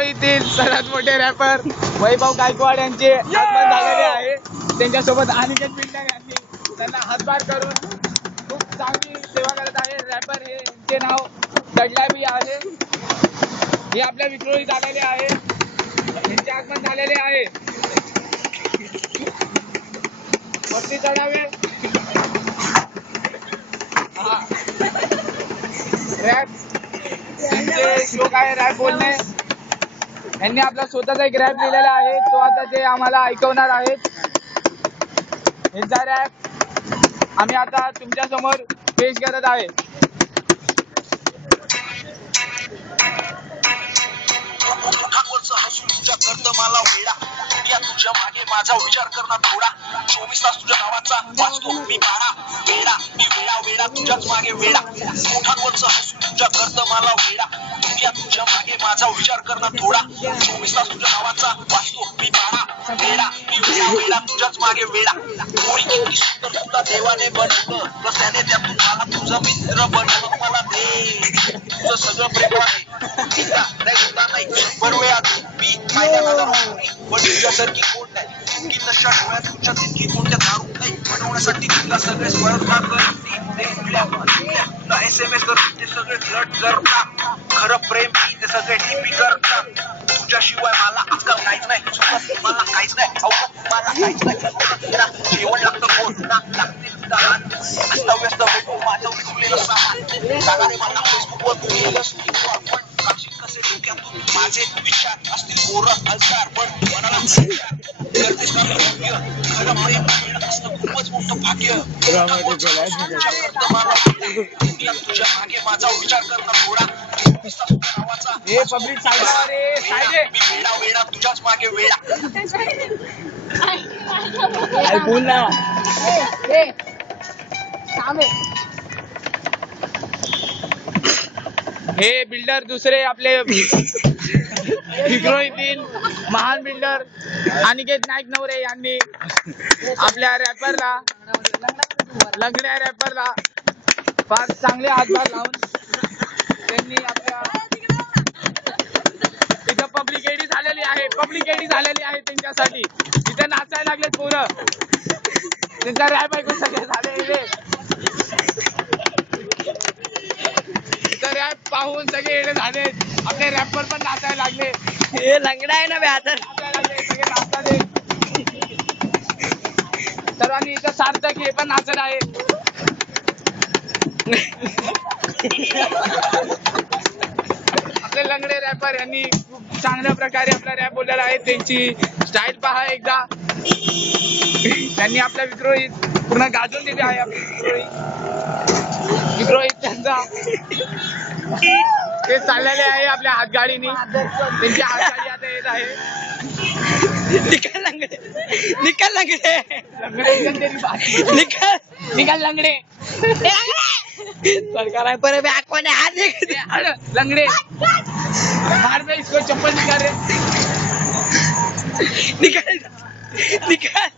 येथील सर्वात मोठे रॅपर वैभव गायकवाड यांचे आगमन झालेले आहे. त्यांच्यासोबत अनिकेत बिल्डर यांनी त्यांना हातभार करून खूप चांगली सेवा करत आहे. रॅपर हे यांचे नाव दडलाबी आहे. हे आपल्या विक्रोळीत आलेले आहे. यांचे आगमन झालेले आहे. वरती चढावे. रॅप यांचे शोक आहे रॅप बोलणे. यांनी आपला स्वतःचा एक रॅप लिहिलेला आहे. तो आता ते आम्हाला ऐकवणार आहेत. यांचा रॅप आम्ही आता तुमच्या समोर पेश करत आहे. मला वेडा दुनिया तुझ्या मागे माझा विचार करणार थोडा 24 तास तुझ्या नावाचा वाचतो मी बाळा वेडा मी वेडा वेडा तुझ्याच मागे वेडा मोठांवरचं हसून तुझ्या करतं मला वेडा दुनिया तुझ्या मागे माझा विचार करणार थोडा 24 तास तुझ्या नावाचा वाचतो मी बाळा वेडा मी वेडा वेडा तुझ्याच मागे वेडा कोणी किती सुंदर तुला देवाने बनवलं कशाने त्यातून मला तुझा मित्र बनवलं मला दे तुझं सगळं प्रेम आहे नाही बरोबर मी माझ्या पण तुझ्यासारखी कोण नाही की तशा डोळ्यात तुझ्या तितकी कोणत्या दारू नाही बनवण्यासाठी तुला सगळे स्पर्धा करते तुला SMS करते ते सगळे फ्लट करतात खरं प्रेम मी ते सगळे टीपी करतात तुझ्याशिवाय मला आजकाल काहीच नाही मला काहीच नाही मला काहीच नाही जेवण लागतं कोण लागते व्यस्त भेटू माझं विसरलेलं सामान जाणारे मला फेसबुकवर तू गेलंस आपण कसे डोक्यातून माझे विचार असतील पोरं हलकार पण मनाला करतेस का खरं प्रेम मिळणं असतं खूपच मोठं भाग्य तुझ्या मागे माझा विचार करणार थोडा हे पब्लिक साईड वेडा वेडा तुझ्याच मागे वेडा बोल ना. हे बिल्डर दुसरे आपले विक्रोळीतील महान बिल्डर अनिकेत नाईक नवरे यांनी आपल्या रॅपरला लंगड्या रॅपरला फार चांगले हातभार लावून त्यांनी आपल्या इथं पब्लिक एडी झालेली आहे त्यांच्यासाठी. तिथे नाचायला लागलेत पोरं. त्यांचा रॅप ऐकून सगळे झाले. रॅप पाहून सगळे येणे झाले. आपले रॅपर पण नाचायला लागले. हे लंगडा आहे ना बेहतर सगळे नाचतात. सर्वांनी इथं सार्थक हे पण नाचत आहे. आपले लंगडे रॅपर यांनी खूप चांगल्या प्रकारे आपला रॅप बोललेला आहे. त्यांची स्टाईल पहा एकदा. त्यांनी आपल्या विक्रोळीत पूर्ण गाजून दिली आहे. आपली विक्रोळीत त्यांचा ते चाललेले आहे आपल्या हातगाडीनी. त्यांची हातगाडी आता येत आहे. निकाल लंगडे निकाल लंगडे सरकार आहे पर बैक कोने हाथ लंगड़े मार पे इसको चप्पल निकाल रहे निकाल